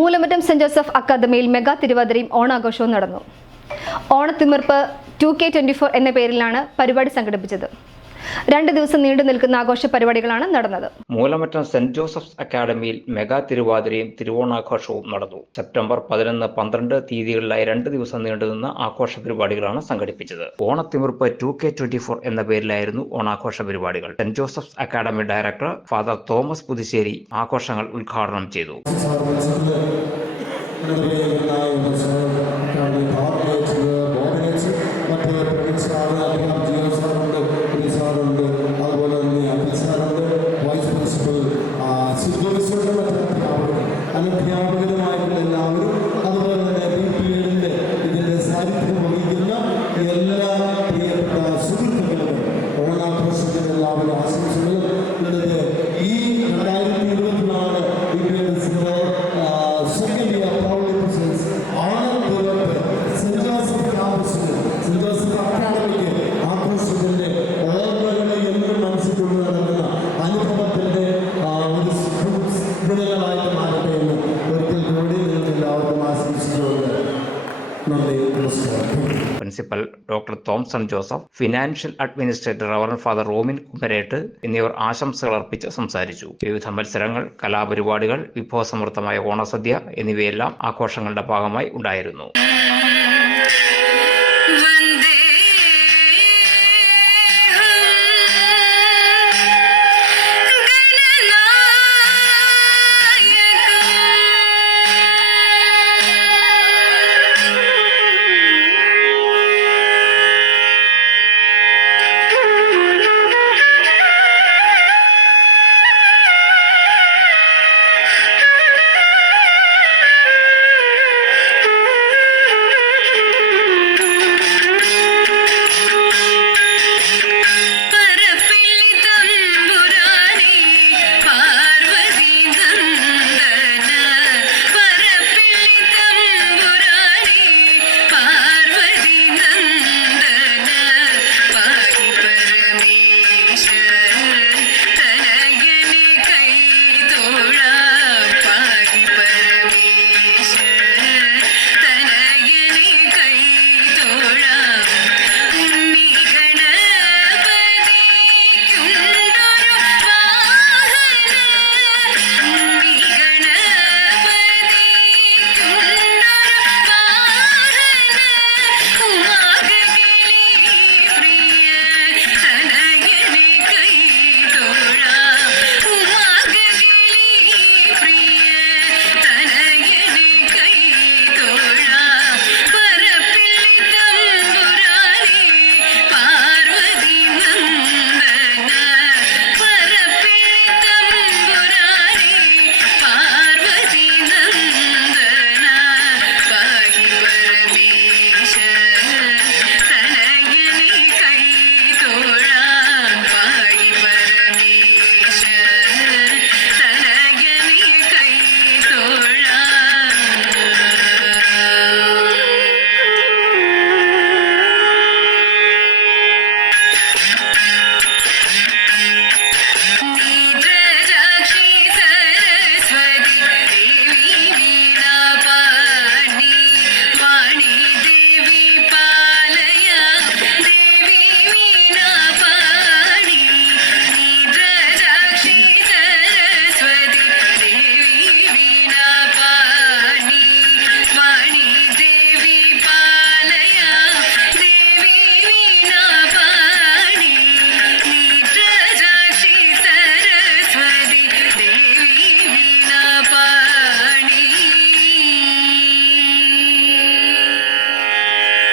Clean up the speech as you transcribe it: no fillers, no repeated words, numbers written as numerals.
Moolamattom saint Joseph അക്കാദമിയിൽ mega തിരുവാതിരയും ഓണാഘോഷവും നടന്നു. ഓണത്തിമിർപ്പ് 2K24 എന്ന പേരിലാണ് പരിപാടി സംഘടിപ്പിച്ചത്. 2 ദിവസം നീണ്ടു നിൽക്കുന്ന ആഘോഷ പരിപാടികളാണ് നടന്നത്. മൂലമറ്റം സെന്റ് ജോസഫ് അക്കാദമിയിൽ മെഗാ തിരുവാതിരയും തിരുവോണാഘോഷവും നടന്നു. സെപ്റ്റംബർ 11, 12 തീയതികളിലായി 2 ദിവസം നീണ്ടുനിന്ന ആഘോഷ പരിപാടികളാണ് സംഘടിപ്പിച്ചത്. ഓണത്തിമിർപ്പ് 2K24 എന്ന പേരിലായിരുന്നു ഓണാഘോഷ പരിപാടികൾ. Saint Joseph academy director father Thomas Puthussery ആഘോഷങ്ങൾ ഉദ്ഘാടനം ചെയ്തു. അധ്യാപകരുമായിട്ടുള്ള എല്ലാവരും അതുപോലെ തന്നെ BPL-ന്റെ ഇതിന്റെ സാന്നിധ്യം വഹിക്കുന്ന എല്ലാ പ്രിയപ്പെട്ട സുഹൃത്തുക്കളും ഓണാഘോഷത്തിന് എല്ലാവരും ആശംസകളും ഉള്ളത്. ഈ 2024 second year proudly presents honour Saint Joseph ക്യാമ്പസിന് സെന്റ് ജോസഫ് അക്കാദമിക്ക് ആഘോഷത്തിന്റെ ഓർമ്മകളെ എന്നും മനസ്സിൽ കൊണ്ടു നടക്കുന്ന അനുഭവത്തിന്റെ ഒരു സ്മൃതികളായിട്ട് മാറട്ടെ എന്ന് ഒരിക്കൽ കൂടി നിങ്ങൾക്ക് എല്ലാവർക്കും ആശംസിച്ചുകൊണ്ട് നന്ദി, നമസ്കാരം. Principal doctor Thomson Joseph, financial administrator reverend father Romin Kumarett എന്നിവർ ആശംസകൾ അർപ്പിച്ച് സംസാരിച്ചു. വിവിധ മത്സരങ്ങൾ, കലാപരിപാടികൾ, വിഭവസമൃദ്ധമായ ഓണസദ്യ എന്നിവയെല്ലാം ആഘോഷങ്ങളുടെ ഭാഗമായി ഉണ്ടായിരുന്നു.